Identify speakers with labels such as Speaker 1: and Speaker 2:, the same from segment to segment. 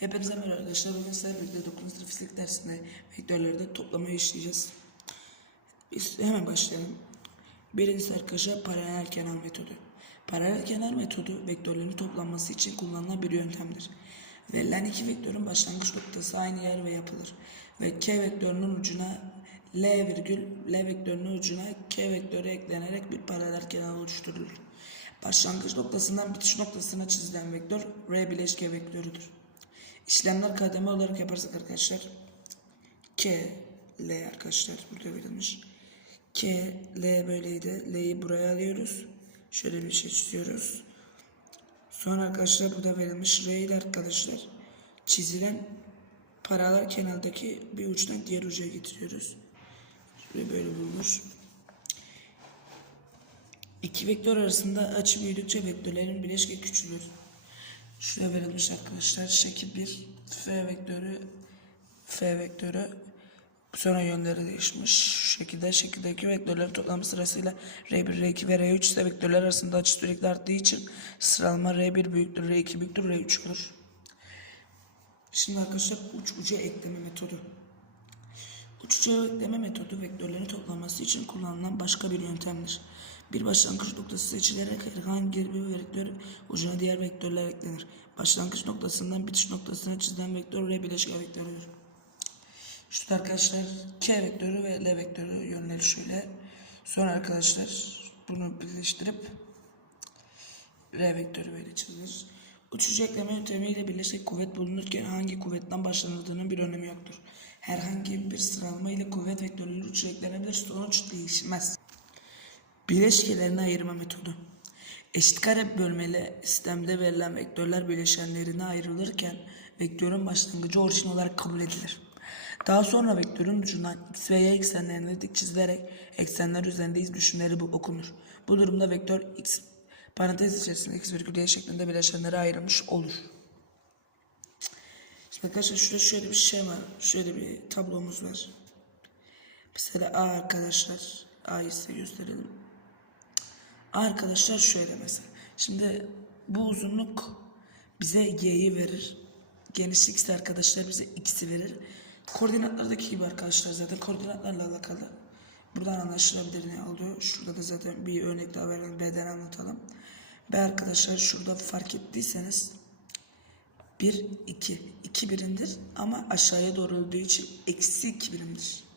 Speaker 1: Hepinize merhaba arkadaşlar. Bugün sizlerle birlikte 9. sınıf fizik dersinde vektörlerde toplamayı işleyeceğiz. Biz hemen başlayalım. Birincisi arkadaşlar paralel kenar metodu. Paralel kenar metodu vektörlerin toplanması için kullanılan bir yöntemdir. Verilen iki vektörün başlangıç noktası aynı yer ve yapılır. Ve k vektörünün ucuna L virgül L vektörünün ucuna k vektörü eklenerek bir paralel kenar oluşturulur. Başlangıç noktasından bitiş noktasına çizilen vektör R bileşke vektörüdür. İşlemler kademe olarak yaparsak arkadaşlar K, L arkadaşlar burada verilmiş. K, L böyleydi. L'yi buraya alıyoruz. Şöyle bir şey çiziyoruz. Sonra arkadaşlar burada verilmiş R ile arkadaşlar çizilen paralel kenardaki bir uçtan diğer uca getiriyoruz. Ve böyle bulunur. İki vektör arasında açı büyüdükçe vektörlerin bileşke küçülür. Şuraya verilmiş arkadaşlar. Şekil 1 F vektörü F vektörü sonra yönleri değişmiş. Şu şekilde şekildeki vektörlerin toplamı sırasıyla R1, R2 ve R3 ise vektörler arasında açı sürekli arttığı için sıralama R1 büyüktür, R2 büyüktür, R3 olur. Şimdi arkadaşlar uç uca ekleme metodu. Uç uca ekleme metodu vektörlerin toplanması için kullanılan başka bir yöntemdir. Bir başlangıç noktası seçilerek herhangi bir vektör ucuna diğer vektörler eklenir. Başlangıç noktasından bitiş noktasına çizilen vektör R bileşik vektörüdür. Şurada arkadaşlar K vektörü ve L vektörü yönleri şöyle. Sonra arkadaşlar bunu birleştirip R vektörü böyle çizilir. Uçucu ekleme yöntemiyle birleşik kuvvet bulunurken hangi kuvvetten başlanıldığının bir önemi yoktur. Herhangi bir sıralama ile kuvvet vektörleri uçucu eklenebilir sonuç değişmez. Bileşkelerini ayırma metodu. Eşit kare bölmeli sistemde verilen vektörler bileşenlerine ayrılırken vektörün başlangıcı orijin olarak kabul edilir. Daha sonra vektörün ucundan x ve y eksenlerine dik çizilerek eksenler üzerinde iz düşümleri okunur. Bu durumda vektör x parantez içerisinde x virgül y şeklinde bileşenlere ayrılmış olur. Şimdi arkadaşlar şurada şöyle bir şey var. Şöyle bir tablomuz var. Mesela A arkadaşlar. A'yı size gösterelim. Arkadaşlar şöyle mesela. Şimdi bu uzunluk bize y'yi verir. Genişlik ise arkadaşlar bize x'i verir. Koordinatlardaki gibi arkadaşlar zaten koordinatlarla alakalı. Buradan anlaşılabilir ne oluyor. Şurada da zaten bir örnek daha verelim. B'den anlatalım. B arkadaşlar şurada fark ettiyseniz 1, 2. 2 birimdir ama aşağıya doğru olduğu için eksi 2 birimdir.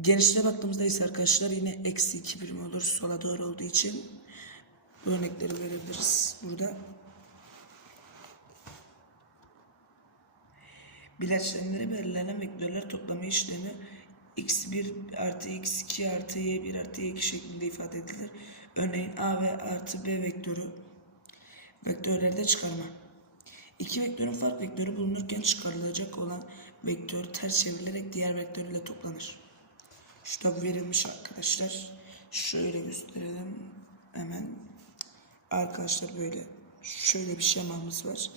Speaker 1: Genişliğe baktığımızda ise arkadaşlar yine eksi 2 birim olur sola doğru olduğu için örnekleri verebiliriz burada. Bileşenleri belirlenen vektörler toplama işlemi x1 artı x2 artı y1 artı y2 şeklinde ifade edilir. Örneğin a ve artı b vektörü vektörlerde çıkarma. İki vektörün fark vektörü bulunurken çıkarılacak olan vektör ters çevrilerek diğer vektör ile toplanır. Şurada verilmiş arkadaşlar. Şöyle gösterelim hemen. Arkadaşlar böyle şöyle bir şemamız var.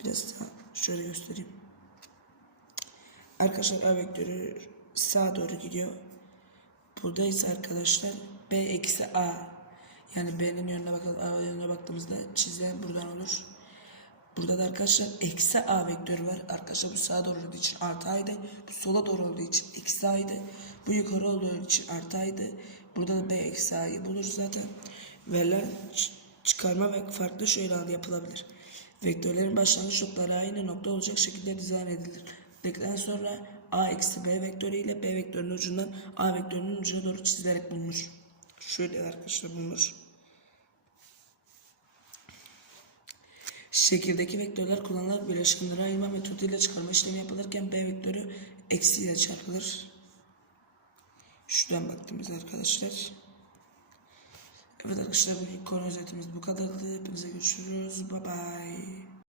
Speaker 1: Biraz daha şöyle göstereyim. Arkadaşlar A vektörü sağa doğru gidiyor. Burada arkadaşlar B eksi A. Yani B'nin yönüne bakalım. A yönüne baktığımızda çizilen buradan olur. Burada da arkadaşlar eksi A vektörü var. Arkadaşlar bu sağa doğru olduğu için artı A'ydı. Bu sola doğru olduğu için eksi A'ydı. Bu yukarı olduğu için artı A'ydı. Burada da B eksi A'yı buluruz zaten. Verilen çıkarma ve farklı al yapılabilir. Vektörlerin başlangıç noktaları aynı nokta olacak şekilde dizayn edilir. Dedikten sonra A eksi B vektörü ile B vektörünün ucundan A vektörünün ucuna doğru çizilerek bulunur. Şöyle arkadaşlar bulunur. Şekildeki vektörler kullanılarak bileşenleri ayırma metoduyla çıkarma işlemi yapılırken B vektörü eksi ile çarpılır. Şuradan baktığımız arkadaşlar. Evet arkadaşlar bu konu özetimiz bu kadardı. Hepinize görüşürüz. Bye bye.